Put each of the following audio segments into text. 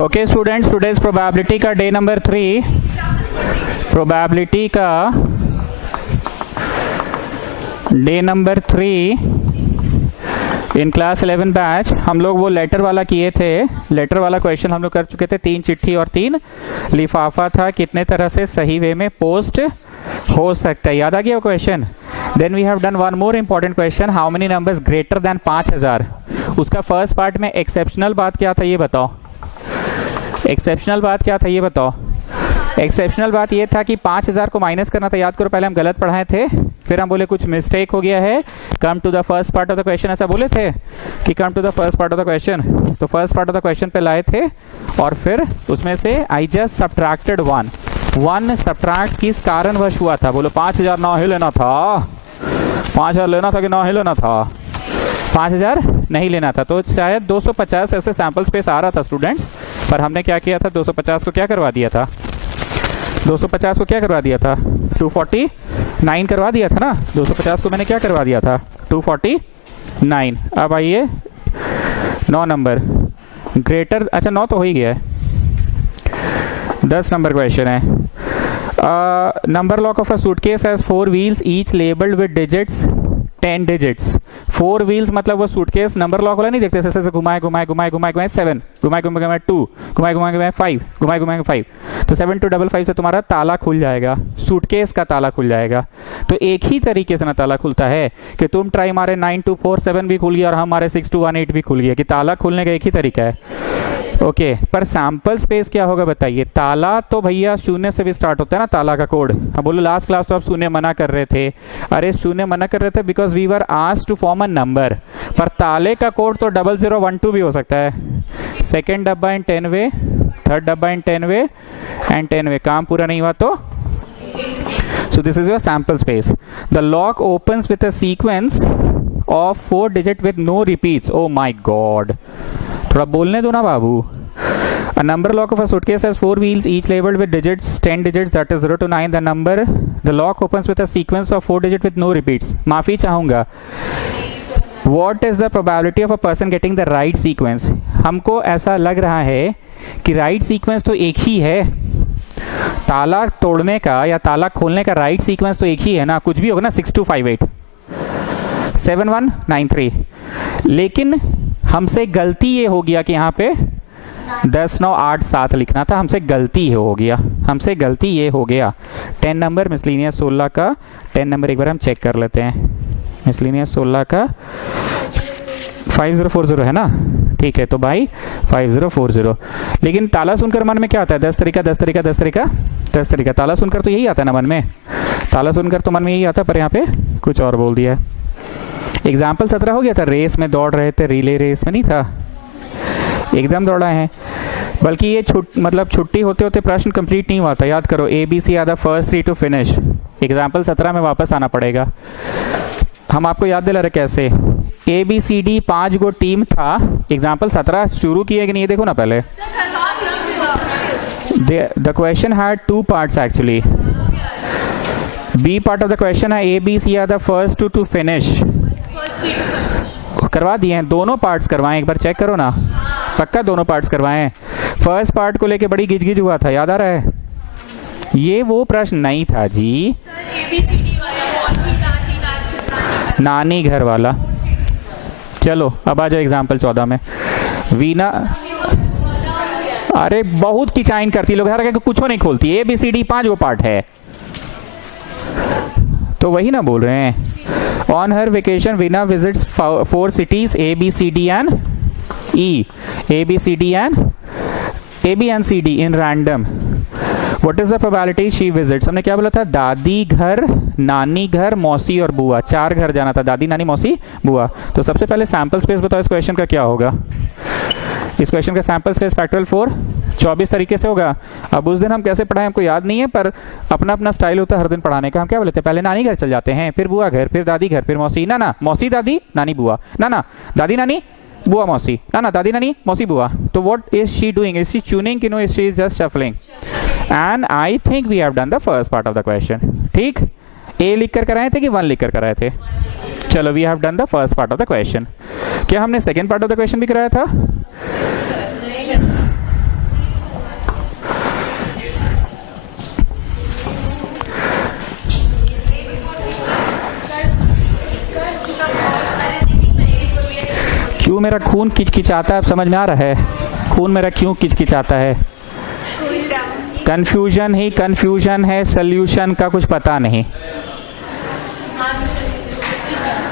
Okay students, today's probability का day number 3, probability का day number 3 in class 11 batch. हम लोग वो लेटर वाला किए थे, लेटर वाला क्वेश्चन हम लोग कर चुके थे। 3 चिट्ठी और 3 लिफाफा था, कितने तरह से सही वे में पोस्ट हो सकता है, याद आ गया वो question. Then we have done one more important question, how many numbers greater than 5000। उसका फर्स्ट पार्ट में एक्सेप्शनल बात क्या था ये बताओ, एक्सेप्शनल बात क्या था ये बताओ। एक्सेप्शनल बात ये था कि 5000 को माइनस करना था, याद करो पहले हम गलत पढ़ाए थे, फिर हम बोले कुछ मिस्टेक हो गया है, come to the first part of the question, ऐसा बोले थे कि come to the first part of the question. तो first part of the question पे लाए थे और फिर उसमें से I just subtracted one subtract किस कारणवश हुआ था, बोलो 5000 ना ही लेना था, 5000 लेना था कि ना ही लेना था, 5000 नहीं लेना था। तो शायद 250 ऐसे सैंपल स्पेस आ रहा था स्टूडेंट्स, पर हमने क्या किया था, 250 को क्या करवा दिया था, 250 को क्या करवा दिया था, 249 करवा दिया था ना। 250 को मैंने क्या करवा दिया था, 249। अब आइए 9 नंबर ग्रेटर, अच्छा 9 तो हो ही गया है। 10 नंबर क्वेश्चन है, number lock of a suitcase has 4 wheels each labelled with digits 10 digits. 4 wheels मतलब वो सूटकेस नंबर लॉक वाला नहीं देखते, ऐसे घुमाए घुमाए घुमाए घुमाए घुमाए 7, घुमाए घुमाए घुमाए 2, घुमाए घुमाए घुमाए 5, घुमाए घुमाए 5। तो 7 2 5 से तुम्हारा ताला खुल जाएगा, सूटकेस का ताला खुल जाएगा। तो एक ही तरीके से ना ताला खुलता है कि तुम ट्राई मारे 9 2 4 7 भी खुल गया और हमारे 6 2 1 8 भी खुल गया, कि ताला खुलने का एक ही तरीका है। ओके पर सैंपल स्पेस क्या होगा बताइए। ताला तो भैया शून्य से भी स्टार्ट होता है ना, ताला का कोड। अब बोलो लास्ट क्लास तो आप शून्य मना कर रहे थे, अरे शून्य मना कर रहे थे because we were asked to form a number, पर ताले का कोड तो 0012 भी हो सकता है। सेकेंड डब्बा इन 10 वे, थर्ड डब्बा इन 10 वे एंड 10 वे, काम पूरा नहीं हुआ तो। So this is your sample space. The lock opens with a sequence of 4 digit with no repeats. Oh my God. थोड़ा बोलने दो ना बाबू। A number lock of a suitcase has 4 wheels, each labeled with digits 10 digits, that is 0 to 9. The lock opens with a sequence of 4 digit with no repeats. माफी चाहूंगा। What is the probability of a person getting the right sequence? हमको ऐसा लग रहा है कि right sequence तो एक ही है, ताला तोड़ने का या ताला खोलने का राइट सीक्वेंस तो एक ही है ना, कुछ भी होगा ना 6258 7193। लेकिन हमसे गलती ये हो गया कि यहाँ पे 10 9 8 7 लिखना था, हमसे गलती हो गया, हमसे गलती ये हो गया। 10 नंबर मिसलिनियस 16 का 10 नंबर एक बार हम चेक कर लेते हैं। मिसलिनियस 16 का 5040 है ना, ठीक है। तो भाई 5040, लेकिन ताला सुनकर मन में क्या आता है, 10 तरीका 10 तरीका 10 तरीका 10 तरीका, ताला सुनकर तो यही आता है ना मन में, ताला सुनकर तो मन में यही आता है, पर यहाँ पे कुछ और बोल दिया है। एग्जाम्पल 17 हो गया था, रेस में दौड़ रहे थे, रिले रेस में नहीं था, एकदम दौड़ा है। बल्कि ये छुट्टी होते होते प्रश्न कंप्लीट नहीं हुआ था, याद करो ABC are the first 3 to finish. Example 17 में वापस आना पड़ेगा, हम आपको याद दिला रहे कैसे। ABCD 5 गो टीम था, एग्जाम्पल 17 शुरू किए कि नहीं देखो ना पहले। The question had 2 parts actually. B part of the question है ABC are the first to finish, करवा दिए हैं, दोनों पार्ट्स करवाएं, एक बार चेक करो ना, पक्का दोनों पार्ट्स करवाएं। फर्स्ट पार्ट को लेके बड़ी गिजगिज हुआ था, याद आ रहा है, ये वो प्रश्न नहीं था जी, नानी घर वाला। चलो अब आ जाओ एग्जाम्पल 14 में। वीना, अरे बहुत किचाइन करती लोग, हर कुछ नहीं खोलती, ABCD 5 वो पार्ट है, तो वही ना बोल रहे हैं। On her vacation Veena visits 4 cities ABCD and E, ABCD and ABCD in random. What is the probability she visits? हमने क्या बोला था, दादी घर, नानी घर, मौसी और बुआ, 4 घर जाना था, दादी नानी मौसी बुआ। तो सबसे पहले सैंपल स्पेस बताओ इस क्वेश्चन का क्या होगा। इस क्वेश्चन का सैंपल स्पेस फैक्टोरियल 4 24 तरीके से होगा। अब उस दिन हम कैसे पढ़ाएं हमको याद नहीं है, पर अपना अपना स्टाइल होता है हर दिन पढ़ाने का। हम क्या बोले थे, पहले नानी घर चल जाते हैं, फिर बुआ घर, फिर दादी घर, फिर मौसी, ना ना मौसी दादी नानी बुआ, ना ना दादी नानी बुआ मौसी, ना ना दादी नानी मौसी बुआ। तो what is she doing, is she tuning, no she is just shuffling. And I think we have done the first part of the question. ठीक, A लिख कर कराए थे कि 1 लिख कर कराए थे। चलो we have done the first part of the question. क्या हमने second part of the question भी कराया था? क्यों मेरा खून किचकिचाता है, समझ में आ रहा है? खून मेरा क्यों किचकिचाता है? कंफ्यूजन ही कंफ्यूजन है, सोल्यूशन का कुछ पता नहीं।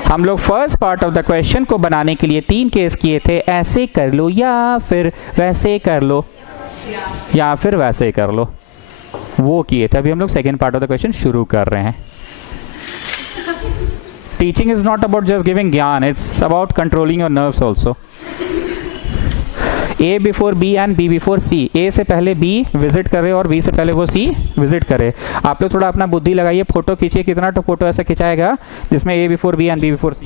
हम लोग first part of the question को बनाने के लिए 3 केस किए थे, ऐसे कर लो या फिर वैसे कर लो या फिर वैसे कर लो, वो किए थे। अभी हम लोग second part of the question शुरू कर रहे हैं। Teaching is not about just giving gyan, it's about controlling your nerves also. A before B and B before C, A से पहले B विजिट करे और B से पहले वो C विजिट करे। आप लोग थोड़ा अपना बुद्धि लगाइए, फोटो खींचिए। कितना तो फोटो ऐसा खिंचाएगा जिसमें A before B and B before C।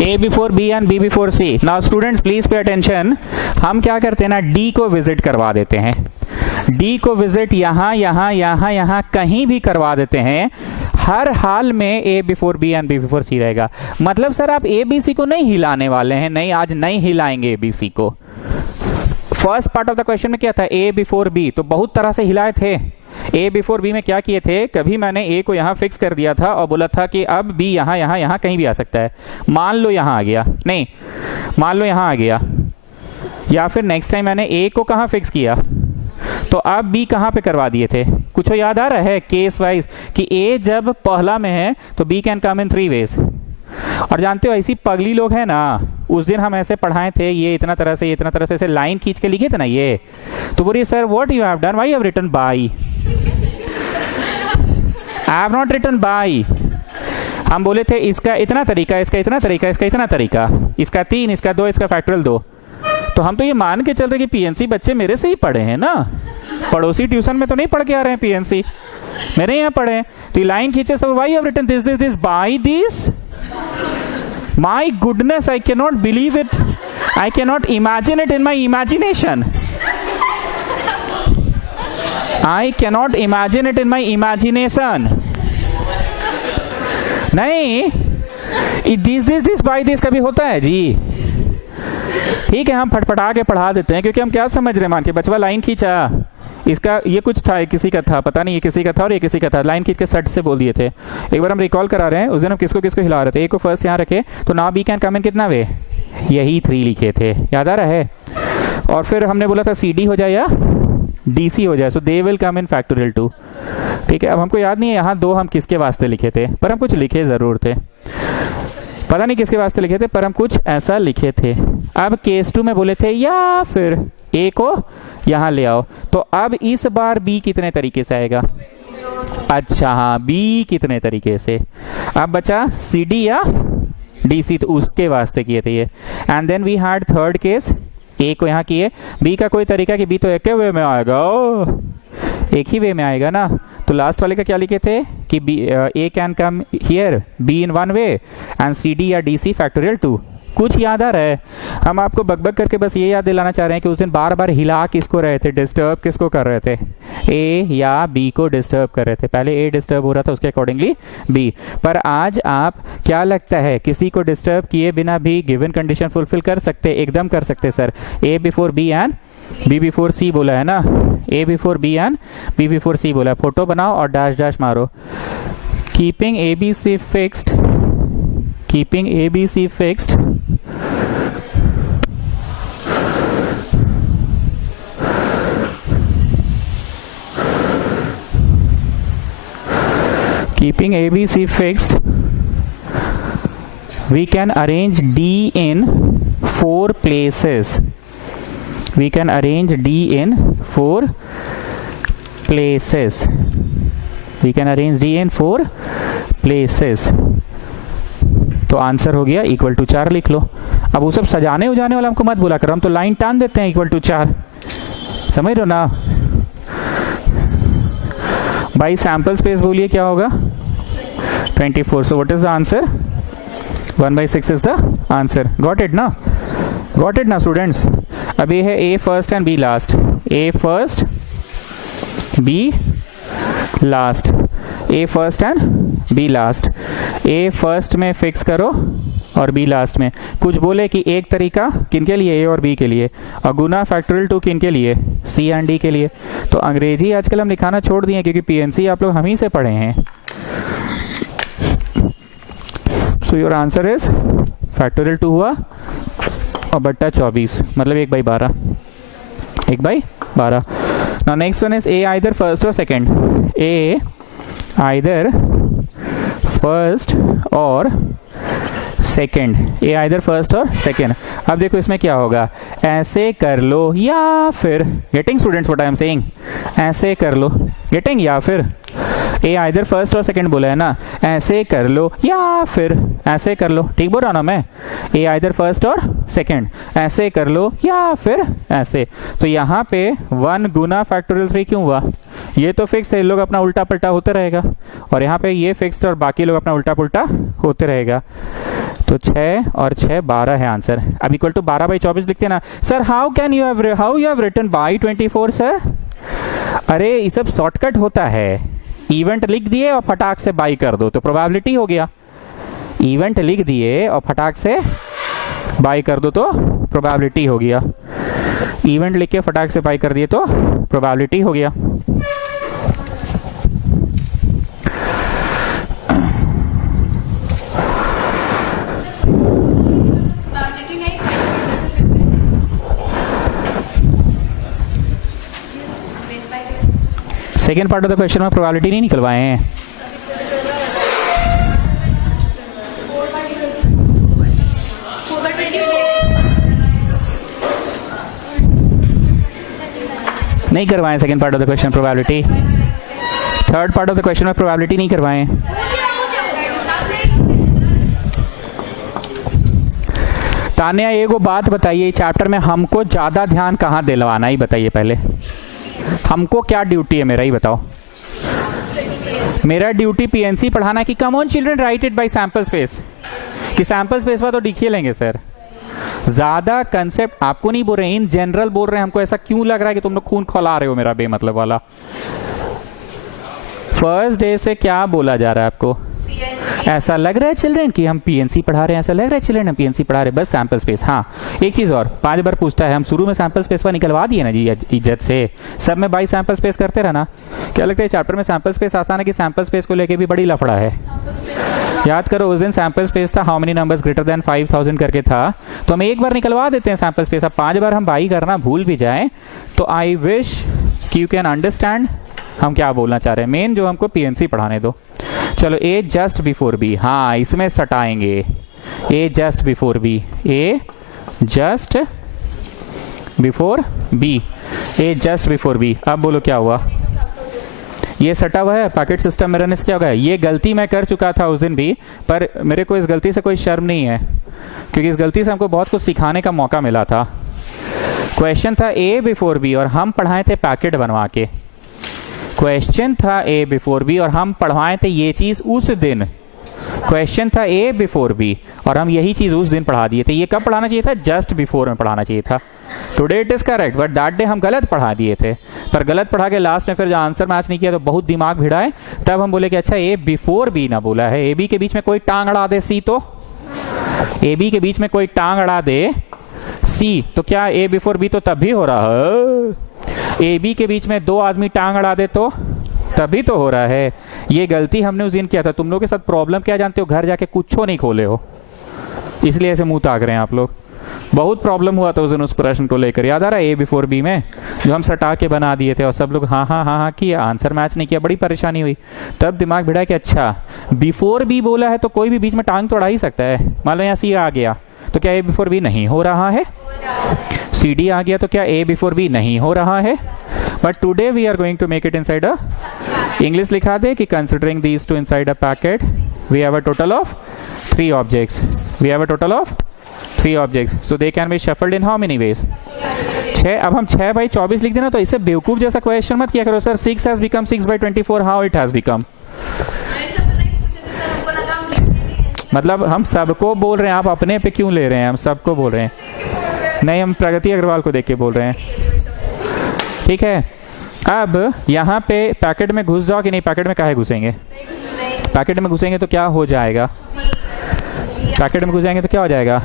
A before B and B before C. Now students please pay attention. हम क्या करते हैं ना, D को विजिट करवा देते हैं। D को विजिट यहाँ यहाँ यहाँ यहाँ कहीं भी करवा देते हैं, हर हाल में A before B and B before C रहेगा। मतलब सर आप A B C को नहीं हिलाने वाले हैं? नहीं, आज नहीं हिलाएंगे A B C को। First part of the question में क्या था? A बिफोर B, तो बहुत तरह से हिलाए थे। A बिफोर B में क्या किए थे? कभी मैंने A को यहाँ फिक्स कर दिया था और बोला था कि अब B यहाँ यहाँ यहाँ कहीं भी आ सकता है। मान लो यहाँ आ गया, नहीं मान लो यहाँ आ गया, या फिर नेक्स्ट टाइम मैंने A को कहाँ फिक्स किया, तो अब B कहाँ पे करवा दिए थे? कुछ याद आ रहा है केस वाइज कि A जब पहला में है तो B can come in 3 ways. और जानते हो ऐसी पगली लोग हैं ना, उस दिन हम ऐसे पढ़ाए थे, ये इतना तरह से, ये इतना तरह से ऐसे लाइन खींच के लिखे थे ना ये, तो बोलिए sir what you have done, why you have written by? I have not written by. हम बोले थे इसका इतना तरीका, इसका इतना तरीका, इसका इतना तरीका, इसका 3, इसका 2, इसका फैक्टोरियल 2। तो हम तो ये मान के चल रहे कि पीएनसी बच्चे मेरे से ही पढ़े हैं ना, पड़ोसी ट्यूशन में तो नहीं पढ़ के आ रहे हैं पीएनसी, मेरे यहाँ पढ़े। तो लाइन खींचे सब, why you have written this this this by this. My goodness, I cannot believe it. I cannot imagine it in my imagination. I cannot imagine it in my imagination. नहीं, this by this कभी होता है जी? ठीक है, हम फटफटा के पढ़ा देते हैं क्योंकि हम क्या समझ रहे हैं, मान के बचवा लाइन खींचा, इसका ये कुछ था, किसी का था, पता नहीं ये किसी का था और ये किसी का था, लाइन खींच के सट से बोल दिए थे। एक बार हम रिकॉल करा रहे हैं, उस दिन हम किसको किसको हिला रहे थे। ए को फर्स्ट यहाँ रखे, तो नाउ बी कैन कम इन कितना वे, यही 3 लिखे थे, याद आ रहा है? और फिर हमने बोला था सी डी हो जाए या डी सी हो जाए, सो they will come in factorial 2। ठीक है, अब हमको याद नहीं है यहाँ 2 हम किसके वास्ते लिखे थे, पर हम कुछ लिखे जरूर थे, पता नहीं किसके वास्ते लिखे थे, पर हम कुछ ऐसा लिखे थे। अब केस 2 में बोले थे या फिर ए को यहाँ ले आओ, तो अब इस बार बी कितने तरीके से आएगा? अच्छा हाँ, बी कितने तरीके से। अब बचा सी डी या डी सी, तो उसके वास्ते किए थे ये। And then we had third case, A को यहाँ किए, बी का कोई तरीका कि बी तो एक वे में आएगा, एक ही वे में आएगा ना, तो लास्ट वाले का क्या लिखे थे कि A can come here be in 1 way and C D या डी सी फैक्टोरियल 2। कुछ याद आ रहा है? हम आपको बकबक करके बस ये याद दिलाना चाह रहे हैं कि उस दिन बार बार हिला किसको रहे थे, डिस्टर्ब किसको कर रहे थे? ए या बी को डिस्टर्ब कर रहे थे। पहले ए डिस्टर्ब हो रहा था, उसके अकॉर्डिंगली बी। पर आज आप क्या लगता है किसी को डिस्टर्ब किए बिना भी गिवन कंडीशन फुलफिल कर सकते? एकदम कर सकते sir. A before B and B before C बोला है ना, A before B and B before C बोला है। फोटो बनाओ और डैश डैश मारो। Keeping A B C fixed, keeping A B C fixed, keeping ABC fixed, we can arrange D in 4 places. We can arrange D in 4 places. We can arrange D in 4 places. तो answer हो गया equal to 4 लिख लो। अब वो सब सजाने उजाने वाला हमको मत बोला करो, हम तो लाइन टान देते हैं इक्वल टू 4, समझ रहे हो ना? बाई सैंपल स्पेस बोलिए क्या होगा? 24. So what is the answer? 1/6 is the answer. Got it ना? Got it ना स्टूडेंट्स? अब ये है A first and B last. A first B last, A first and B last. A first में fix करो और B लास्ट में। कुछ बोले कि एक तरीका किनके लिए? A और B के लिए। और गुना फैक्टोरियल 2 किनके लिए? C एंड D के लिए। तो अंग्रेजी आजकल हम लिखाना छोड़ दिए क्योंकि PNC आप लोग हम ही से पढ़े हैं। So your answer is factorial 2 हुआ और बट्टा 24, मतलब 1/12, 1/12। Now next one is A either first और सेकेंड। A आइदर फर्स्ट और सेकेंड। ए आइदर फर्स्ट और सेकेंड। अब देखो इसमें क्या होगा, ऐसे कर लो या फिर, getting students what I am saying? ऐसे कर लो, गेटिंग? या फिर ए आइदर फर्स्ट और सेकेंड बोला है ना, ऐसे कर लो या फिर ऐसे कर लो। ठीक बोल रहा ना मैं? ए आइदर फर्स्ट और सेकेंड, ऐसे कर लो या फिर ऐसे। तो यहाँ पे 1 गुना फैक्टोरियल 3 क्यों हुआ? ये तो फिक्स है, लोग अपना उल्टा पलटा होते रहेगा, और यहाँ पे ये फिक्स्ड और बाकी लोग अपना उल्टा पुल्टा होते रहेगा। तो 6 और 6 12 है आंसर। अब इक्वल टू 12/24 लिखते हैं ना sir. How you have written by 24 sir? अरे ये सब शॉर्टकट होता है। इवेंट लिख दिए और फटाक से बाई कर दो तो प्रोबेबिलिटी हो गया। इवेंट लिख दिए और फटाक से बाई कर दो तो प्रोबेबिलिटी हो गया। इवेंट लिख के फटाक से बाई कर दिए तो प्रोबेबिलिटी हो गया। Second part of the question में प्रोबेबिलिटी नहीं निकलवाए हैं। नहीं करवाए second part of the question probability. Third part of the question में प्रोबेबिलिटी नहीं करवाए। तान्या एक बात बताइए, चैप्टर में हमको ज्यादा ध्यान कहाँ दिलवाना ही बताइए पहले। हमको क्या ड्यूटी है मेरा ही बताओ। मेरा ड्यूटी पीएनसी पढ़ाना कि come on children right it by sample space, कि सैंपल स्पेस पर तो लिखिए लेंगे सर। ज्यादा कंसेप्ट आपको नहीं बोल रहे, इन जनरल बोल रहे हैं। हमको ऐसा क्यों लग रहा है कि तुम लोग खून खौला रहे हो मेरा बेमतलब वाला। फर्स्ट डे से क्या बोला जा रहा है आपको? ऐसा लग रहा है चिल्ड्रन कि हम पीएनसी पढ़ा रहे हैं, ऐसा लग रहा है चिल्ड्रन हम पीएनसी पढ़ा रहे हैं, बस सैंपल स्पेस। हाँ एक चीज और, 5 बार पूछता है, हम शुरू में सैंपल स्पेस पर निकलवा दिए ना जी इज्जत से। सब में बाई सैंपल स्पेस करते रहना। क्या लगता है चैप्टर में सैंपल स्पेस आसान है कि सैंपल स्पेस को लेके भी बड़ी लफड़ा है? याद करो उस दिन सैंपल स्पेस था how many numbers greater than 5000 करके था, तो हम एक बार निकलवा देते हैं सैंपल स्पेस। अब 5 बार हम बाई करना भूल भी जाए तो आई विश कि यू कैन अंडरस्टैंड हम क्या बोलना चाह रहे हैं। मेन जो हमको पीएनसी पढ़ाने दो। चलो ए जस्ट बिफोर बी, हाँ इसमें सटाएंगे। ए जस्ट बिफोर बी, ए जस्ट बिफोर बी, ए जस्ट बिफोर बी। अब बोलो क्या हुआ? ये सटा हुआ है पैकेट सिस्टम में रहने से क्या होगा? ये गलती मैं कर चुका था उस दिन भी, पर मेरे को इस गलती से कोई शर्म नहीं है, क्योंकि इस गलती से हमको बहुत कुछ सिखाने का मौका मिला था। क्वेश्चन था ए बिफोर बी और हम पढ़ाए थे पैकेट बनवा के। क्वेश्चन था ए बिफोर बी और हम पढ़वाए थे ये चीज उस दिन, क्वेश्चन था ए बिफोर बी, और हम यही चीज उस दिन पढ़ा दिए थे। ये कब पढ़ाना चाहिए था? जस्ट बिफोर में पढ़ाना चाहिए था। Today it is correct, but that day हम गलत पढ़ा दिए थे। पर गलत पढ़ा के लास्ट में फिर जो आंसर मैच नहीं किया तो बहुत दिमाग भिड़ाए। तब हम बोले कि अच्छा ए बिफोर बी ना बोला है, ए बी के बीच में कोई टांग अड़ा दे सी, तो ए बी के बीच में कोई टांग अड़ा दे सी, तो क्या ए बिफोर बी तो तब भी हो रहा है। ए बी के बीच में दो आदमी टांग अड़ा दे तो तभी तो हो रहा है। ये गलती हमने उस दिन किया था। तुम लोग के साथ प्रॉब्लम क्या जानते हो? घर जाके कुछ नहीं खोले हो, इसलिए ऐसे मुंह ताक रहे हैं आप लोग। बहुत प्रॉब्लम हुआ था उस दिन उस प्रश्न को लेकर, याद आ रहा है? ए बिफोर बी में जो हम सटा के बना दिए थे और सब लोग हाँ हाँ हाँ हाँ किया, आंसर मैच नहीं किया, बड़ी परेशानी हुई। तब दिमाग भिड़ा कि अच्छा बिफोर बी बोला है तो कोई भी बीच में टांग तो अड़ा ही सकता है। मान लो यहाँ सी आ गया तो क्या ए बिफोर बी नहीं हो रहा है? सी डी आ गया तो क्या ए बिफोर बी नहीं हो रहा है? But today we are going to make it inside a, English लिखा दे कि considering these two inside a packet we have a total of 3 objects. We have a total of 3 objects, so they can be shuffled in how many ways? 6। अब हम 6 by 24 लिख देना, तो इसे बेवकूफ जैसा क्वेश्चन मत किया करो sir 6 has become 6 by 24, how it has become. मतलब हम सबको बोल रहे हैं, आप अपने पे क्यों ले रहे हैं? हम सबको बोल रहे हैं, नहीं हम प्रगति अग्रवाल को देख के बोल रहे हैं, ठीक है। अब यहाँ पे पैकेट में घुस जाओ कि नहीं? पैकेट में काहे घुसेंगे? पैकेट में घुसेंगे तो क्या हो जाएगा? पैकेट में घुस जाएंगे तो क्या हो जाएगा?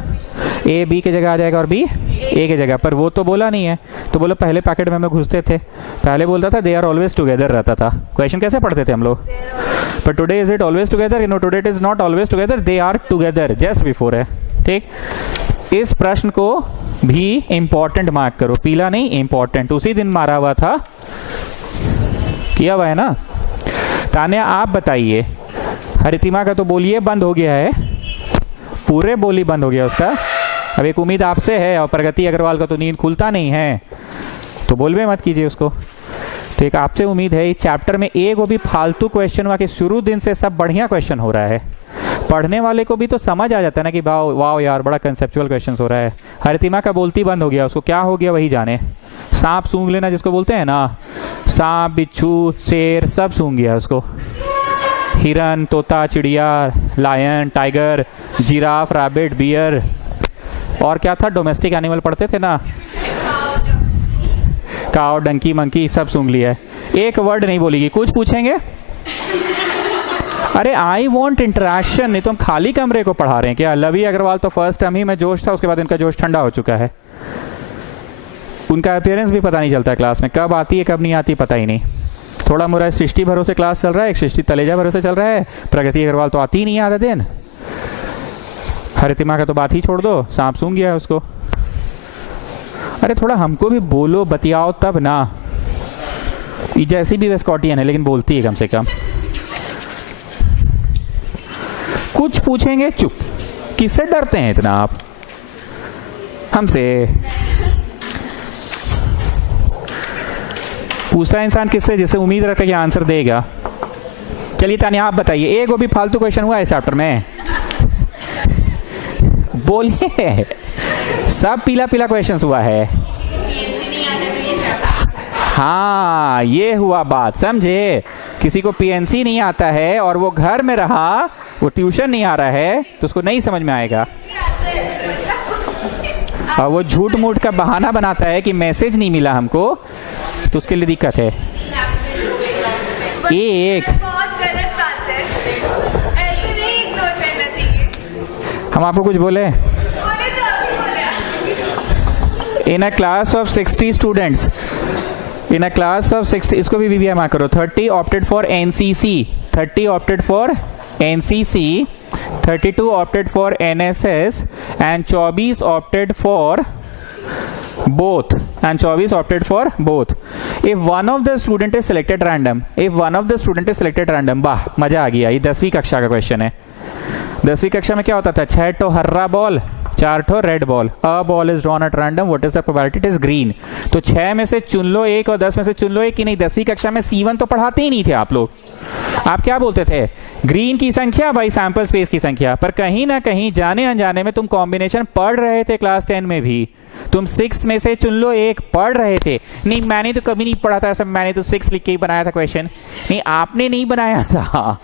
ए बी की जगह आ जाएगा और बी ए की जगह। पर वो तो बोला नहीं है, तो बोलो पहले पैकेट में हम घुसते थे, पहले बोलता था दे आर ऑलवेज टुगेदर रहता था। क्वेश्चन कैसे पढ़ते थे हम लोग? पर today is it always together? You know today it is not always together, they are together, just before है, ठीक। इस प्रश्न को भी इंपॉर्टेंट मार्क करो, पीला नहीं इंपॉर्टेंट, उसी दिन मारा हुआ था, किया हुआ है ना। तान्या आप बताइए, हरितिमा का तो बोलिए बंद हो गया है, पूरे बोली बंद हो गया उसका। अब एक उम्मीद आपसे है, और प्रगति अग्रवाल का तो नींद खुलता नहीं है, तो बोलबे मत कीजिए उसको। तो एक आपसे उम्मीद है इस चैप्टर में एक वो भी फालतू क्वेश्चन हुआ कि शुरू दिन से सब बढ़िया क्वेश्चन हो रहा है, पढ़ने वाले को भी तो समझ आ जाता है ना कि वाह यार बड़ा कंसेप्चुअल क्वेश्चन हो रहा है। हरितिमा का बोलती बंद हो गया, उसको क्या हो गया वही जाने। सांप सूंघ लेना जिसको बोलते हैं ना, सांप बिच्छू शेर सब सूंघ गया उसको। हिरन तोता चिड़िया lion tiger giraffe rabbit bear, और क्या था डोमेस्टिक एनिमल पढ़ते थे ना, काव डंकी मंकी सब सूंघ लिया है। एक वर्ड नहीं बोलेगी, कुछ पूछेंगे? अरे आई वॉन्ट इंटरेक्शन, नहीं तो हम खाली कमरे को पढ़ा रहे हैं क्या? लवी अग्रवाल तो फर्स्ट टाइम ही में जोश था, उसके बाद इनका जोश ठंडा हो चुका है। उनका अपीयरेंस भी पता नहीं चलता क्लास में, कब आती है कब नहीं आती पता ही नहीं। थोड़ा मोरा सृष्टि भरोसे क्लास चल रहा है, एक सृष्टि तलेजा भरोसे चल रहा है, प्रगति अग्रवाल तो आती ही नहीं आधा दिन। हरितिमा का तो बात ही छोड़ दो, सांप सूंघ गया है उसको। अरे थोड़ा हमको भी बोलो बतियाओ तब ना। ये जैसी भी वेस्कॉटियन है लेकिन बोलती है कम से कम। कुछ पूछेंगे चुप, किससे डरते हैं इतना आप हमसे? पूछता है इंसान किससे? जिससे उम्मीद रखता है कि आंसर देगा। चलिए तान्या आप बताइए, एक वो भी फालतू क्वेश्चन हुआ है इस चैप्टर में? बोलिए, सब पीला पीला क्वेश्चन हुआ है। हाँ ये हुआ बात, समझे? किसी को पीएनसी नहीं आता है और वो घर में रहा, वो ट्यूशन नहीं आ रहा है, तो उसको नहीं समझ में आएगा। और वो झूठ मूठ का बहाना बनाता है कि मैसेज नहीं मिला हमको, तो उसके लिए दिक्कत है। एक हम आपको कुछ बोले? In a class of 60 students, in a class of 60, इसको भी वीवीआई मार्क करो। 30 opted for NCC, 30 opted for NCC, 32 opted for NSS and 24 opted for both, and 24 opted for both. If one of the student is selected random, if one of the student is selected random, वाह मजा आ गया। ये 10वीं कक्षा का question है। 10वीं कक्षा में क्या होता था? 6 ठो हर्रा बॉल, 4 ठो red ball, a ball is drawn at random, what is the probability? It is green. तो 6 में से चुन लो एक और 10 में से चुन लो एक, कि नहीं? 10वीं कक्षा में C1 तो पढ़ाते ही नहीं थे आप लोग। आप क्या बोलते थे? ग्रीन की संख्या बाई सैंपल स्पेस की संख्या। पर कहीं ना कहीं जाने अनजाने में तुम कॉम्बिनेशन पढ़ रहे थे क्लास 10 में भी, तुम 6 में से चुन लो एक। पढ़ रहे थे? नहीं मैंने तो कभी नहीं पढ़ा था सब, मैंने तो 6 लिख के ही बनाया था क्वेश्चन। नहीं आपने नहीं बनाया था,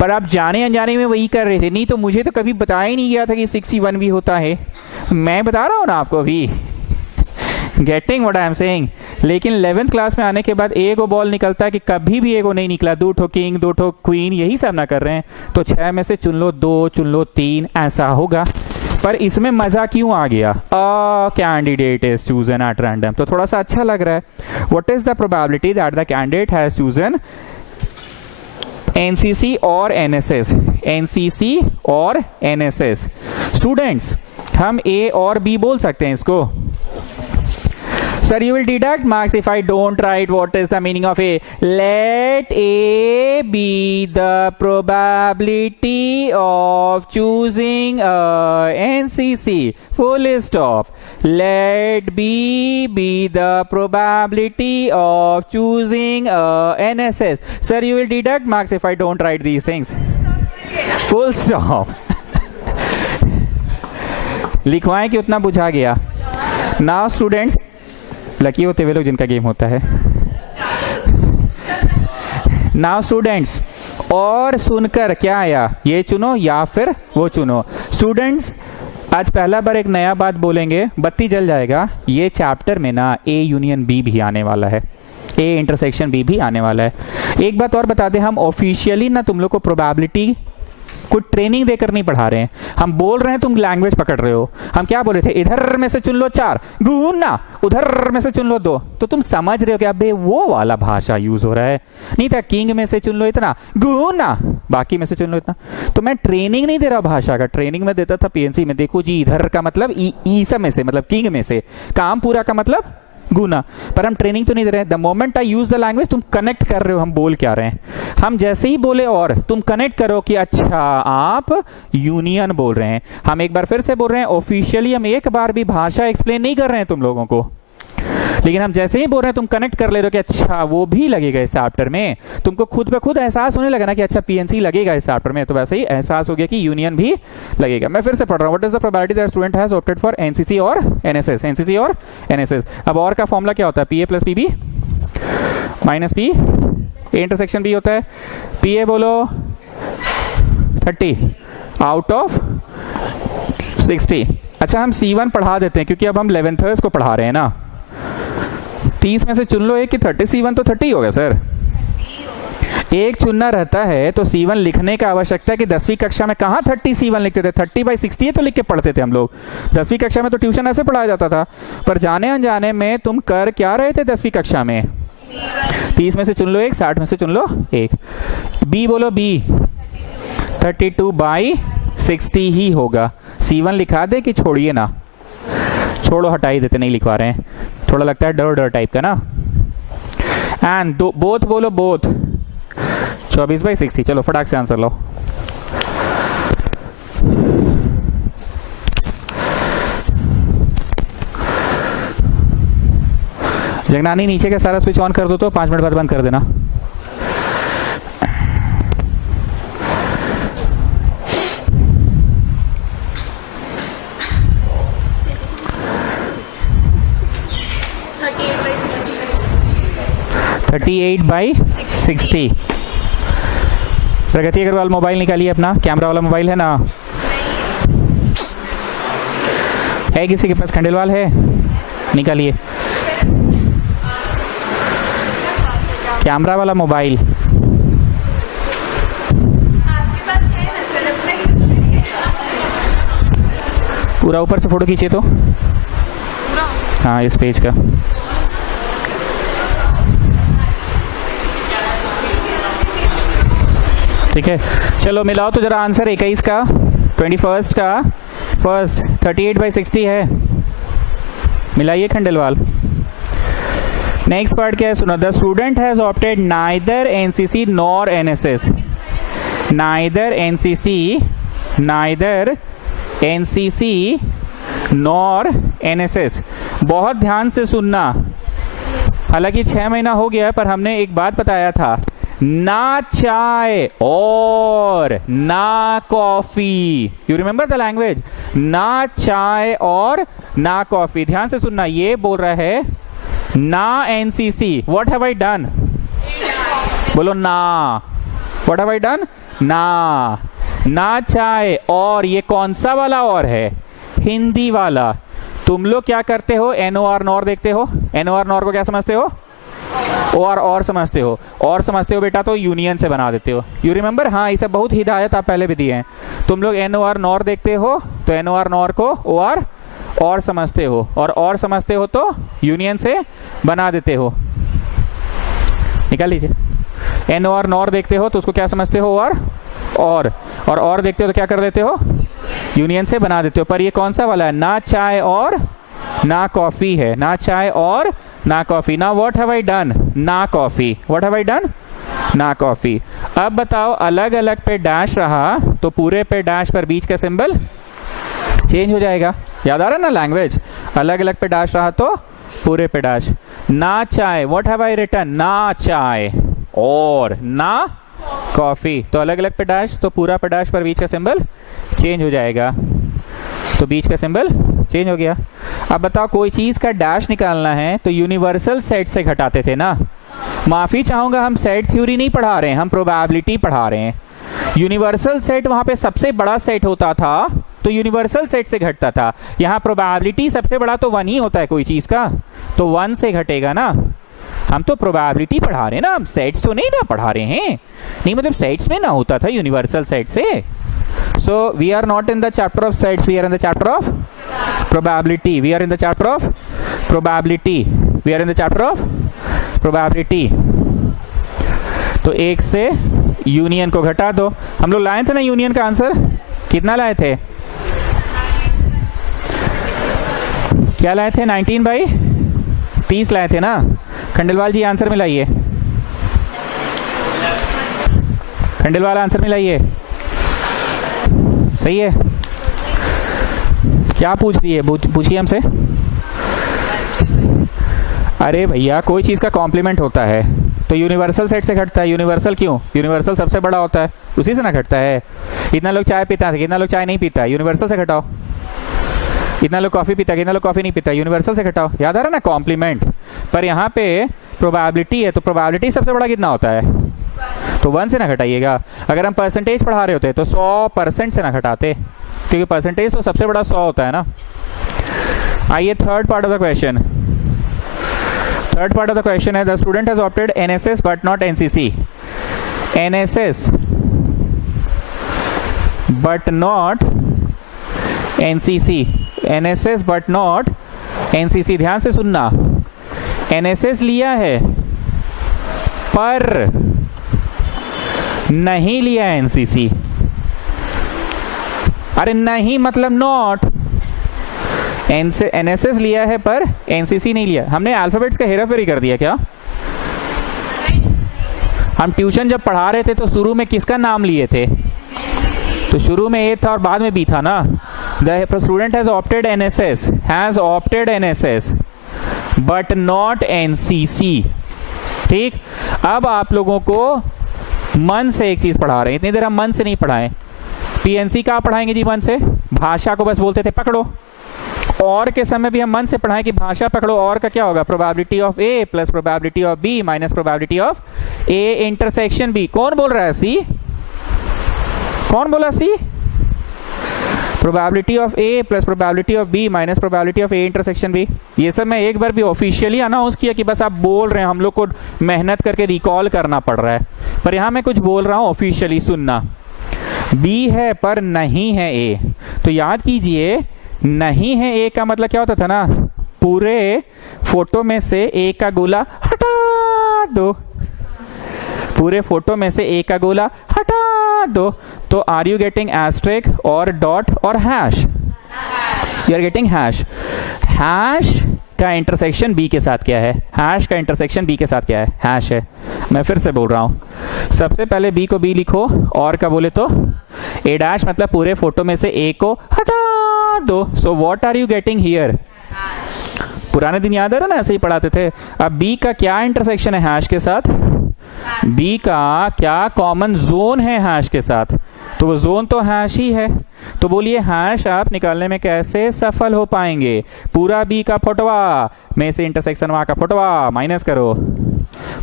पर आप जाने अनजाने में वही कर रहे थे। नहीं तो मुझे तो कभी बताया ही नहीं गया था कि 61 भी होता है, मैं बता रहा हूँ ना आपको अभी। Getting what I am saying. लेकिन 11th क्लास में आने के बाद एगो बॉल निकलता है कि कभी भी एगो नहीं निकला, 2 ठो किंग 2 ठो क्वीन, यही सब ना कर रहे हैं। तो 6 में से चुन लो 2, चुन लो 3, ऐसा होगा। पर इसमें मजा क्यों आ गया? Candidate is chosen at random, तो थोड़ा सा अच्छा लग रहा है। What is the probability that the candidate has chosen NCC और एनएसएस? एनसीसी और एनएसएस स्टूडेंट्स, हम ए और बी बोल सकते हैं इसको। Sir, you will deduct marks if I don't write what is the meaning of A. Let A be the probability of choosing NCC. Full stop. Let B be the probability of choosing NSS. Sir, you will deduct marks if I don't write these things. Full stop. लिखवाएं कि उतना बुझा गया। Now students, lucky होते वे लोग जिनका game होता है। Now students, और सुनकर क्या आया, ये चुनो या फिर वो चुनो। स्टूडेंट्स आज पहला बार एक नया बात बोलेंगे, बत्ती जल जाएगा। ये चैप्टर में ना ए यूनियन बी भी आने वाला है, ए इंटरसेक्शन बी भी आने वाला है। एक बात और बता दें, हम ऑफिशियली ना तुम लोग को प्रोबेबिलिटी कुछ ट्रेनिंग देकर नहीं पढ़ा रहे हैं। हम बोल रहे हैं, तुम लैंग्वेज पकड़ रहे हो। हम क्या बोल रहे थे, इधर में से चुन लो 4 गुना, उधर में से चुन लो 2। तो तुम समझ रहे हो कि अबे वो वाला भाषा यूज हो रहा है। नहीं था किंग में से चुन लो इतना गुना, बाकी में से चुन लो इतना। तो मैं ट्रेनिंग नहीं दे रहा भाषा का, ट्रेनिंग में देता था पीएनसी में। देखो जी, इधर का मतलब ई सब में से, मतलब किंग में से, काम पूरा का मतलब गुना। पर हम ट्रेनिंग तो नहीं दे रहे हैं। The moment I use the language, तुम कनेक्ट कर रहे हो हम बोल क्या रहे हैं। हम जैसे ही बोले और तुम कनेक्ट करो कि अच्छा आप यूनियन बोल रहे हैं। हम एक बार फिर से बोल रहे हैं, ऑफिशियली हम एक बार भी भाषा एक्सप्लेन नहीं कर रहे हैं तुम लोगों को, लेकिन हम जैसे ही बोल रहे हैं तुम कनेक्ट कर ले रहे हो कि अच्छा वो भी लगेगा इस चैप्टर में। तुमको खुद पे खुद एहसास होने लगा ना कि अच्छा पीएनसी लगेगा इस चैप्टर में, तो वैसे ही एहसास हो गया कि यूनियन भी लगेगा। मैं फिर से पढ़ रहा हूँ, what is the probability that student has opted for NCC और एनएसएस। एनसीसी और एनएसएस। अब और का फॉर्मूला क्या होता है, PA plus PB minus P, A intersection B होता है। पीए बोलो 30 आउट ऑफ 60। अच्छा हम C1 पढ़ा देते हैं क्योंकि अब हम 11th को पढ़ा रहे हैं ना। 30 में से चुन लो एक कि 30 C1 तो 30 होगा सर। एक चुनना रहता है तो C1 लिखने का आवश्यकता है कि 10वीं कक्षा में कहाँ 30 C1 लिखते थे, 30/60 तो लिख के पढ़ते थे हम लोग। 10वीं कक्षा में तो ट्यूशन ऐसे पढ़ाया जाता था। पर जाने अनजाने में तुम कर क्या रहे थे 10वीं कक्षा में, 30 में से चुन लो एक, 60 में से चुन लो एक। बी बोलो बी 32/60 ही होगा। C1 लिखा दे कि छोड़िए ना, छोड़ो हटाई देते, नहीं लिखवा रहे हैं, थोड़ा लगता है डर डर टाइप का ना। एंड बोथ बोलो बोथ 24/60। चलो फटाक से आंसर लो। जगनानी नीचे का सारा स्विच ऑन कर दो तो 5 मिनट बाद बंद कर देना। (38/60) प्रगति अग्रवाल मोबाइल निकालिए अपना, कैमरा वाला मोबाइल है ना, है किसी के पास? खंडेलवाल है, निकालिए कैमरा वाला मोबाइल। पूरा ऊपर से फोटो खींचिए तो, हाँ इस पेज का। ठीक है, चलो मिलाओ तो जरा आंसर 21 का, 21 का फर्स्ट 38/60 है। मिलाइए खंडेलवाल। नेक्स्ट पार्ट क्या है सुनो, the student has opted neither NCC nor NSS. Neither NCC nor NSS. बहुत ध्यान से सुनना, हालांकि 6 महीना हो गया है पर हमने एक बात बताया था, ना चाय और ना coffee. You remember the language, ना चाय और ना कॉफी। ध्यान से सुनना, ये बोल रहा है ना NCC. What have I done? बोलो ना। What have I done? ना। ना चाय और, ये कौन सा वाला और है? हिंदी वाला। तुम लोग क्या करते हो? NOR नॉर देखते हो? NOR नॉर को क्या समझते हो? और समझते हो। और समझते हो बेटा तो यूनियन से बना देते हो। You remember? हाँ, ये सब बहुत हिदायत आप पहले भी दिए हैं। तुम लोग NOR नॉर देखते हो तो NOR नॉर को OR और समझते हो, और समझते हो तो यूनियन से बना देते हो। निकाल लीजिए। NOR नॉर देखते हो तो उसको क्या समझते हो? और देखते हो तो क्या कर देते हो? यूनियन से बना देते हो। पर ये कौन सा वाला है? ना चाय और ना कॉफी है। ना चाय और ना कॉफी। ना व्हाट हैव आई डन? ना coffee. What have I done? ना कॉफी। अब बताओ, अलग अलग पे डैश रहा तो पूरे पे डैश पर बीच का सिंबल चेंज हो जाएगा। याद आ रहा है ना लैंग्वेज? अलग अलग पे डैश रहा तो पूरे पे डैश। ना चाय, व्हाट हैव आई रिटन? ना चाय और ना कॉफी। तो अलग अलग पे डैश तो पूरा पे डैश पर बीच का सिंबल चेंज हो जाएगा। तो बीच का सिंबल चेंज हो गया। अब बताओ, कोई चीज का डैश निकालना है तो यूनिवर्सल सेट से घटाते थे ना। माफी चाहूंगा, हम सेट थ्योरी नहीं पढ़ा रहे हैं, हम प्रोबेबिलिटी पढ़ा रहे हैं। यूनिवर्सल सेट वहां पे सबसे बड़ा सेट होता था तो यूनिवर्सल सेट से घटता था। यहाँ प्रोबेबिलिटी सबसे बड़ा तो 1 ही होता है कोई चीज का, तो 1 से घटेगा ना। हम तो प्रोबेबिलिटी पढ़ा रहे हैं ना, हम सेट्स तो नहीं ना पढ़ा रहे हैं। नहीं मतलब सेट्स में ना होता था यूनिवर्सल सेट से। So we are not in the chapter of sets, we are in the chapter of probability. We are in the chapter of probability. We are in the chapter of probability. तो 1 से union को घटा दो। हम लोग लाए थे ना यूनियन का आंसर, कितना लाए थे? क्या लाए थे? 19/30 लाए थे ना। खंडेलवाल जी आंसर मिलाइए। खंडेलवाल आंसर मिलाइए। सही है? क्या पूछ रही है? पूछिए हमसे। अरे भैया, कोई चीज का कॉम्प्लीमेंट होता है तो यूनिवर्सल सेट से घटता है। यूनिवर्सल क्यों? यूनिवर्सल सबसे बड़ा होता है, उसी से ना घटता है। इतना लोग चाय पीता है, कितना लोग चाय नहीं पीता, यूनिवर्सल से घटाओ। कितना लोग कॉफी पीता है, कितना लोग कॉफी नहीं पीता, यूनिवर्सल से घटाओ। याद आ रहा है ना कॉम्प्लीमेंट? पर यहाँ पे प्रोबेबिलिटी है तो प्रोबेबिलिटी सबसे बड़ा कितना होता है? तो 1 से ना घटाइएगा। अगर हम परसेंटेज पढ़ा रहे होते तो 100% से ना घटाते, क्योंकि परसेंटेज तो सबसे बड़ा 100 होता है ना। आइए third part of the question. Third part of the question है the student has opted NSS but not NCC। NSS but not NCC। NSS but not NCC। ध्यान से सुनना, NSS लिया है पर नहीं लिया NCC। अरे नहीं मतलब नॉट। NSS लिया है पर NCC नहीं लिया। हमने अल्फाबेट्स का हेरा फेरी कर दिया क्या? हम ट्यूशन जब पढ़ा रहे थे तो शुरू में किसका नाम लिए थे? तो शुरू में A था और बाद में B था ना। The student has opted NSS but not NCC। ठीक, अब आप लोगों को मन से एक चीज पढ़ा रहे हैं। इतनी देर हम मन से नहीं पढ़ाएं। PNC का पढ़ाएंगे जी मन से? भाषा को बस बोलते थे पकड़ो। और के समय भी हम मन से पढ़ाएं कि भाषा पकड़ो। और का क्या होगा? Probability of A plus probability of B minus probability of A intersection B। कौन बोल रहा है? C। कौन बोला C? Probability of A plus probability of B minus probability of A intersection B। ये सब मैं एक बार भी ऑफिशियली अनाउंस किया कि बस आप बोल रहे हैं, हम लोग को मेहनत करके रिकॉल करना पड़ रहा है। पर यहां मैं कुछ बोल रहा हूं ऑफिशियली, सुनना। B है पर नहीं है A, तो याद कीजिए नहीं है A का मतलब क्या होता था ना, पूरे फोटो में से A का गोला हटा दो। पूरे फोटो में से A का गोला हटा दो। तो आर यू गेटिंग एस्ट्रिक और डॉट और hash? You are getting hash. Hash का इंटरसेक्शन B के साथ क्या है? हैश का इंटरसेक्शन B के साथ क्या है? हैश है। मैं फिर से बोल रहा हूं, सबसे पहले B को B लिखो, और का बोले तो A डैश, मतलब पूरे फोटो में से A को हटा दो। So what are you getting here? पुराने दिन याद है ना, ऐसे ही पढ़ाते थे। अब B का क्या इंटरसेक्शन है हैश के साथ? बी का क्या कॉमन जोन है हैश के साथ, तो वो जोन तो हैश ही है। तो बोलिए हैश आप निकालने में कैसे सफल हो पाएंगे? पूरा बी का फोटवा में से इंटरसेक्शन वहां का फोटवा माइनस करो,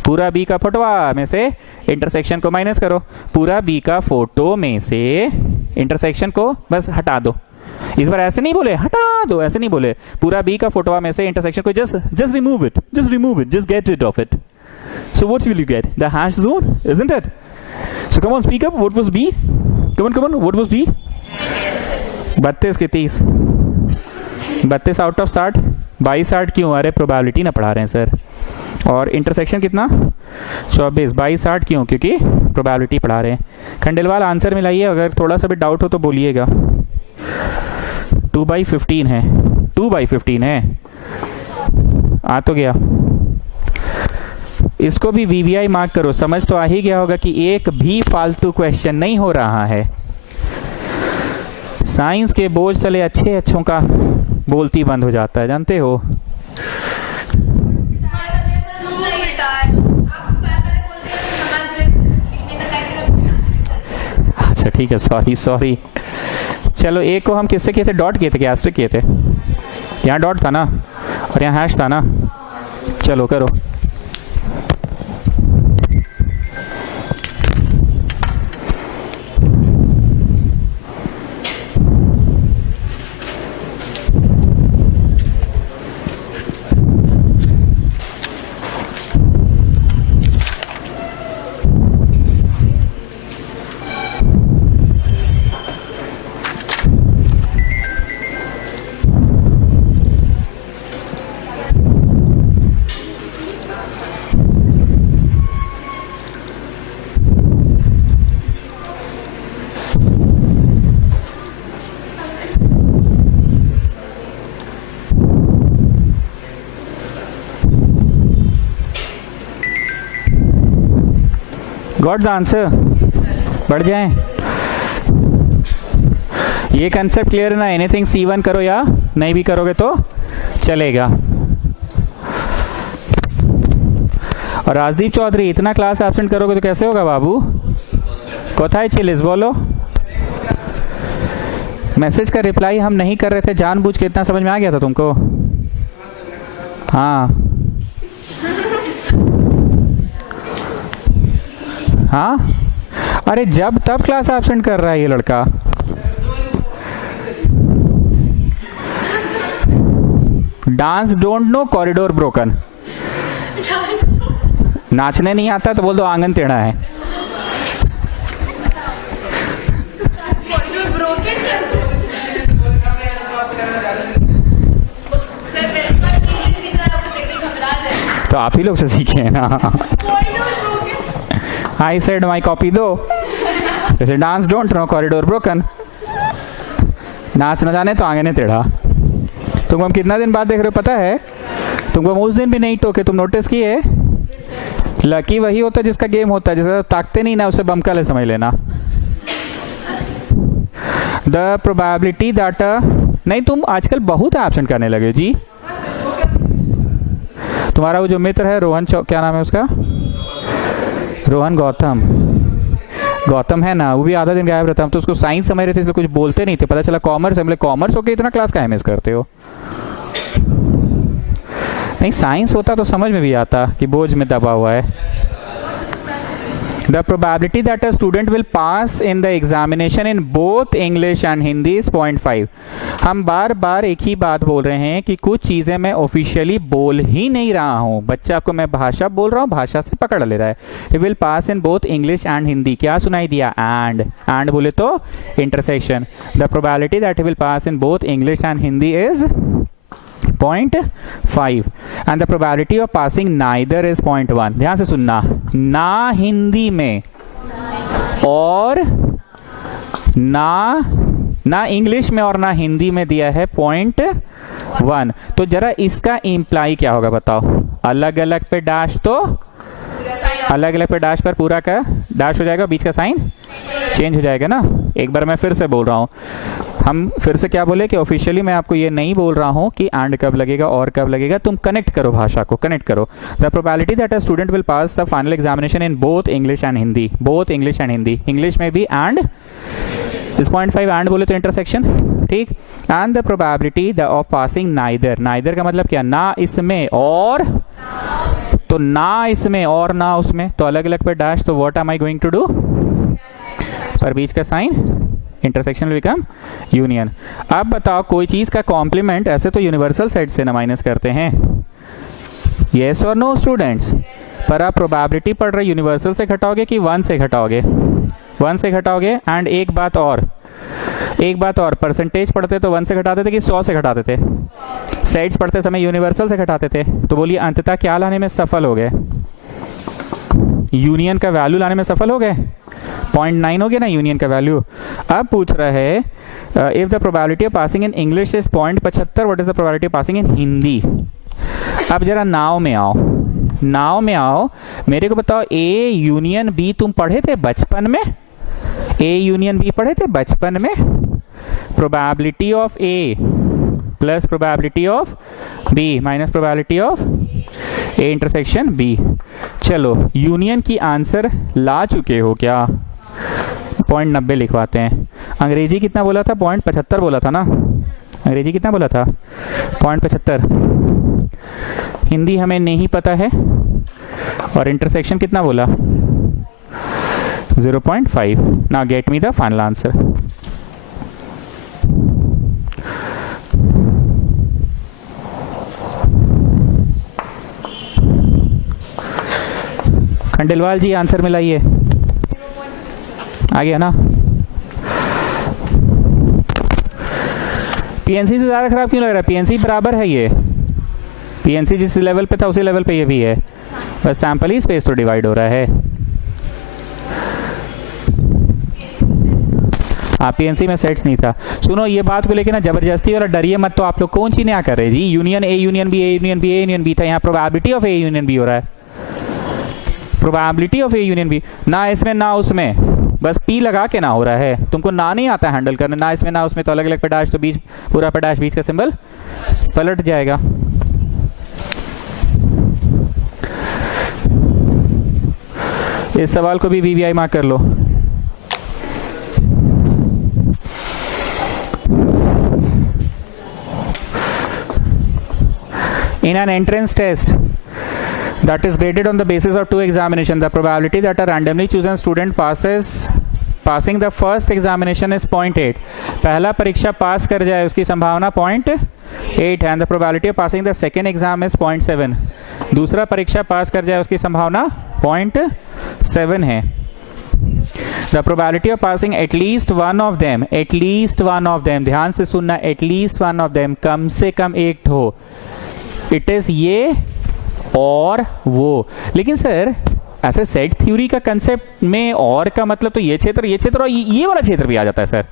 पूरा बी का फोटवा में से इंटरसेक्शन को माइनस करो, पूरा बी का फोटो में से इंटरसेक्शन को बस हटा दो। इस बार ऐसे नहीं बोले हटा दो, ऐसे नहीं बोले, पूरा बी का फोटोवा में से इंटरसेक्शन को just remove it, just get rid of it. So what will you get? The hash zone, isn't it? So come on, speak up. What was B? Come on. What was B? 32 के 30, 32 out of 60, 22 60 क्यों? अरे probability ना पढ़ा रहे हैं sir. और intersection कितना? 24, 22 60 क्यों? क्योंकि प्रोबेबिलिटी पढ़ा रहे हैं। खंडेलवाल आंसर मिलाइए, अगर थोड़ा सा भी डाउट हो तो बोलिएगा। 2/15 है, 2/15 है, आ तो गया। इसको भी VVI मार्क करो, समझ तो आ ही गया होगा कि एक भी फालतू क्वेश्चन नहीं हो रहा है। साइंस के बोझ तले अच्छों का बोलती बंद हो जाता है, जानते हो। अच्छा ठीक है, सॉरी। चलो एक को हम किससे किए थे? डॉट किए थे क्या एस्ट्रिक किए थे? यहाँ डॉट था ना और यहाँ हैश था ना। चलो करो। Got the answer? बढ़ जाएं। ये कंसेप्ट क्लियर है ना? एनीथिंग C1 करो या नहीं भी करोगे तो चलेगा। और राजदीप चौधरी इतना क्लास एब्सेंट करोगे तो कैसे होगा बाबू? कोथाई चिलिस बोलो। मैसेज का रिप्लाई हम नहीं कर रहे थे जानबूझ के, इतना समझ में आ गया था तुमको? हाँ अरे जब तब क्लास एब्सेंट कर रहा है ये लड़का। Dance don't know, corridor broken. नाचने नहीं आता तो बोल दो आंगन टेढ़ा है। तो आप ही लोग से सीखे हैं ना। I said my copy दो, जैसे dance don't know corridor broken. नाच न जाने तो आंगन टेढ़ा। तुमको हम कितना दिन बाद देख रहे हो पता है? तुमको हम उस दिन भी नहीं टोके, तुम नोटिस किए? लकी वही होता है जिसका गेम होता है, जिसका ताकते नहीं ना उसे बमका ले समझ लेना। द प्रोबेबिलिटी दैट नहीं, तुम आजकल बहुत एब्सेंट करने लगे जी। तुम्हारा वो जो मित्र है रोहन, क्या नाम है उसका? रोहन गौतम है ना, वो भी आधा दिन गायब रहता। हम तो उसको साइंस समझ रहे थे इसलिए कुछ बोलते नहीं थे, पता चला कॉमर्स है। कॉमर्स होके इतना क्लास काहे मिस करते हो? नहीं साइंस होता तो समझ में भी आता कि बोझ में दबा हुआ है। The probability that a student will pass in the examination in both English and Hindi is 0.5. हम बार बार एक ही बात बोल रहे हैं कि कुछ चीज़ें मैं ऑफिशियली बोल ही नहीं रहा हूँ। बच्चा आपको मैं भाषा बोल रहा हूँ, भाषा से पकड़ ले रहा है। It will pass in both English and Hindi. क्या सुनाई दिया? and बोले तो intersection. The probability that he will pass in both English and Hindi is 0.5 and the probability of passing neither is 0.1. ध्यान से सुनना, ना हिंदी में और ना इंग्लिश में और ना हिंदी में दिया है 0.1। तो जरा इसका इंप्लाई क्या होगा बताओ? अलग अलग पे डैश, तो अलग अलग पे डैश पर पूरा का डैश हो जाएगा, बीच का साइन चेंज हो जाएगा ना। एक बार मैं फिर से बोल रहा हूं, हम फिर से क्या बोले कि ऑफिशियली मैं आपको ये नहीं बोल रहा हूं कि एंड कब लगेगा और कब लगेगा, तुम कनेक्ट करो, भाषा को कनेक्ट करो। The probability that a student will pass the final examination in both English and Hindi, both English and Hindi, English में भी एंड इस 0.5 एंड बोले तो इंटरसेक्शन, ठीक। And the probability of passing neither, neither का मतलब क्या, ना इसमें और, तो ना इसमें और ना उसमें, तो अलग अलग पे डैश, तो what am I going to do, पर बीच का sign intersection will become union. अब बताओ कोई चीज का कॉम्प्लीमेंट ऐसे तो यूनिवर्सल सेट से ना माइनस करते हैं, यस और नो स्टूडेंट्स, पर आप प्रोबेबिलिटी पढ़ रहे यूनिवर्सल से घटाओगे कि 1 से घटाओगे, 1 से घटाओगे। एंड एक बात और, परसेंटेज पढ़ते तो 1 से घटाते थे कि 100 से घटाते थे, सेट्स पढ़ते समय यूनिवर्सल से घटाते थे, तो बोलिए अंततः क्या लाने में सफल हो गए, यूनियन का वैल्यू लाने में सफल हो गए, 0.9 हो गया ना यूनियन का वैल्यू। अब पूछ रहा है if the probability of passing in English is 0.75, what is the probability of passing in Hindi. अब जरा नाव में आओ, नाव में आओ, मेरे को बताओ ए यूनियन बी तुम पढ़े थे बचपन में, ए यूनियन बी पढ़े थे बचपन में, probability of A plus probability of B minus probability of A intersection B. चलो यूनियन की आंसर ला चुके हो क्या, 0.90 लिखवाते हैं। अंग्रेजी कितना बोला था, 0.75 बोला था ना, अंग्रेजी कितना बोला था, 0.75। हिंदी हमें नहीं पता है, और इंटरसेक्शन कितना बोला, 0.5। Now get me the final answer. Khandelwal ji answer मिलाइए, आ गया ना। पीएनसी से ज्यादा खराब क्यों लग रहा है, पीएनसी बराबर है, ये पीएनसी जिस लेवल पे था उसी लेवल पे ये भी है, बस सैंपल ही स्पेस तो डिवाइड हो रहा है। पीएनसी में सेट्स नहीं था। सुनो ये बात को लेके ना जबरदस्ती वाला डरिए मत, तो आप लोग कौन सी नया कर रहे जी, union A union B, A union B, A union B था, यहाँ probability of A union B हो रहा है, probability of A union B, ना इसमें ना उसमें, बस पी लगा के ना हो रहा है, तुमको ना नहीं आता हैंडल करना, ना इसमें ना उसमें, तो अलग अलग पे डैश, तो बीच पूरा पे डैश, बीच का सिंबल पलट जाएगा। इस सवाल को भी वीवीआई मार्क कर लो। In an entrance test that is graded on the basis of 2 examinations, the probability that a randomly chosen student passing the first examination is 0.8. पहला परीक्षा पास कर जाए उसकी संभावना 0.8 है, and the probability of passing the second exam is 0.7. दूसरा परीक्षा पास कर जाए उसकी संभावना 0.7 है। The probability of passing at least one of them, ध्यान से सुनना, at least one of them, कम से कम एक हो, इट इज ये और वो। लेकिन सर ऐसे सेट थ्योरी का कंसेप्ट में और का मतलब तो ये क्षेत्र और ये वाला क्षेत्र भी आ जाता है सर,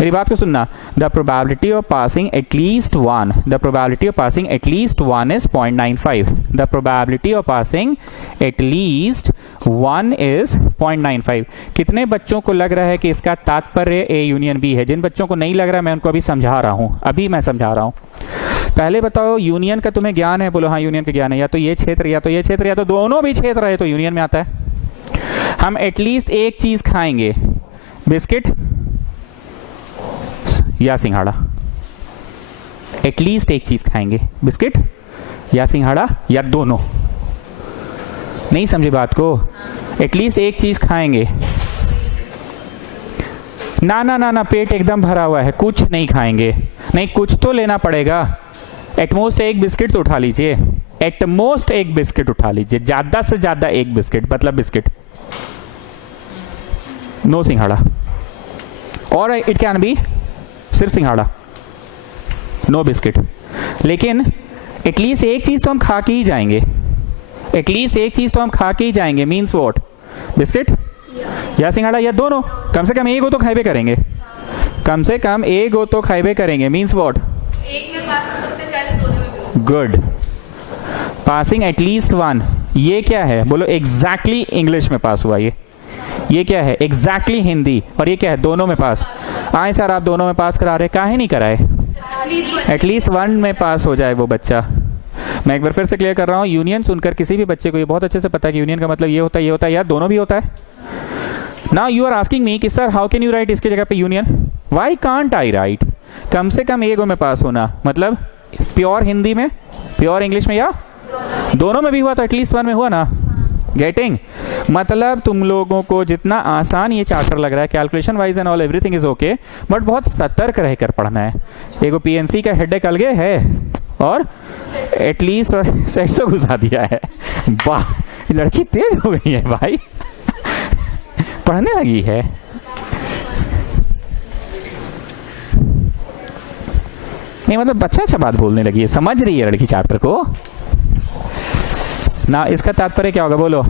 मेरी बात को सुनना। The probability of passing at least one, the probability of passing at least one is 0.95, the probability of passing at least one is 0.95। कितने बच्चों को लग रहा है कि इसका तात्पर्य ए यूनियन बी है? जिन बच्चों को नहीं लग रहा मैं उनको अभी समझा रहा हूं, पहले बताओ यूनियन का तुम्हें ज्ञान है? बोलो हाँ यूनियन का ज्ञान है, या तो ये क्षेत्र या तो ये क्षेत्र या तो दोनों भी क्षेत्र है तो यूनियन में आता है। हम एटलीस्ट एक चीज खाएंगे, बिस्किट या सिंघाड़ा, एटलीस्ट एक चीज खाएंगे, बिस्किट या सिंघाड़ा या दोनों। नहीं समझे बात को? एटलीस्ट एक चीज खाएंगे। ना ना ना ना, पेट एकदम भरा हुआ है, कुछ नहीं खाएंगे। नहीं, कुछ तो लेना पड़ेगा। एटमोस्ट एक बिस्किट तो उठा लीजिए, एटमोस्ट एक बिस्किट उठा लीजिए, ज्यादा से ज्यादा एक बिस्किट, मतलब बिस्किट, नो सिंघाड़ा। और इट कैन बी सिर्फ सिंघाड़ा, नो बिस्किट। लेकिन एटलीस्ट एक चीज तो हम खा के ही जाएंगे, एटलीस्ट एक चीज तो हम खा के ही जाएंगे। Means what? बिस्किट या सिंघाड़ा या दोनों, कम से कम एक हो तो खाइबे करेंगे, कम से कम एक हो तो खाइबे करेंगे। Means what? एक में पास हो सकते, चाहे दोनों में भी हो सकते। गुड, पासिंग एटलीस्ट वन, ये क्या है? बोलो एग्जैक्टली इंग्लिश में पास हुआ, ये ये क्या है? एग्जैक्टली हिंदी। और ये क्या है? दोनों में पास। आए सर आप दोनों में पास करा रहे, काहे नहीं कराए? एटलीस्ट 1 में पास हो जाए वो बच्चा। मैं एक बार फिर से क्लियर कर रहा हूँ, यूनियन सुनकर किसी भी बच्चे को ये बहुत अच्छे से पता है कि यूनियन का मतलब ये होता है, ये होता है, यार दोनों भी होता है। Now you are asking me कि sir how can you write इसकी जगह पे union? Why can't I write? कम से कम एक में पास होना, मतलब प्योर हिंदी में, प्योर इंग्लिश में, या दोनों में भी हुआ तो एटलीस्ट 1 में हुआ ना। गेटिंग? मतलब तुम लोगों को जितना आसान ये चैप्टर लग रहा है, calculation wise and all everything is okay, but बहुत सतर्क रहकर पढ़ना है। एगो पीएनसी का हेडेक अलगे है और एटलीस्ट सेट से घुसा दिया है। वाह, लड़की तेज हो गई है भाई, पढ़ने लगी है। नहीं मतलब अच्छा बात बोलने लगी है, समझ रही है लड़की चैप्टर को ना। इसका तात्पर्य क्या होगा बोलो?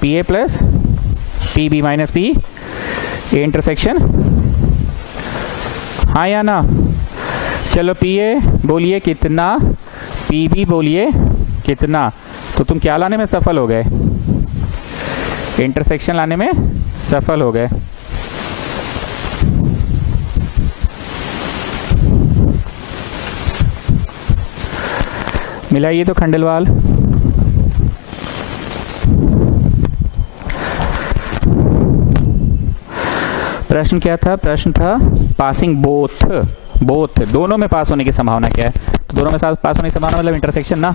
P A plus P B minus P A intersection, हाँ या ना? चलो पी ए बोलिए कितना, पी बी बोलिए कितना, तो तुम क्या लाने में सफल हो गए? इंटरसेक्शन लाने में सफल हो गए। मिलाइए तो खंडेलवाल। प्रश्न क्या था? प्रश्न था पासिंग बोथ, बोथ दोनों में पास होने की संभावना क्या है? तो दोनों में पास होने की संभावना मतलब इंटरसेक्शन ना।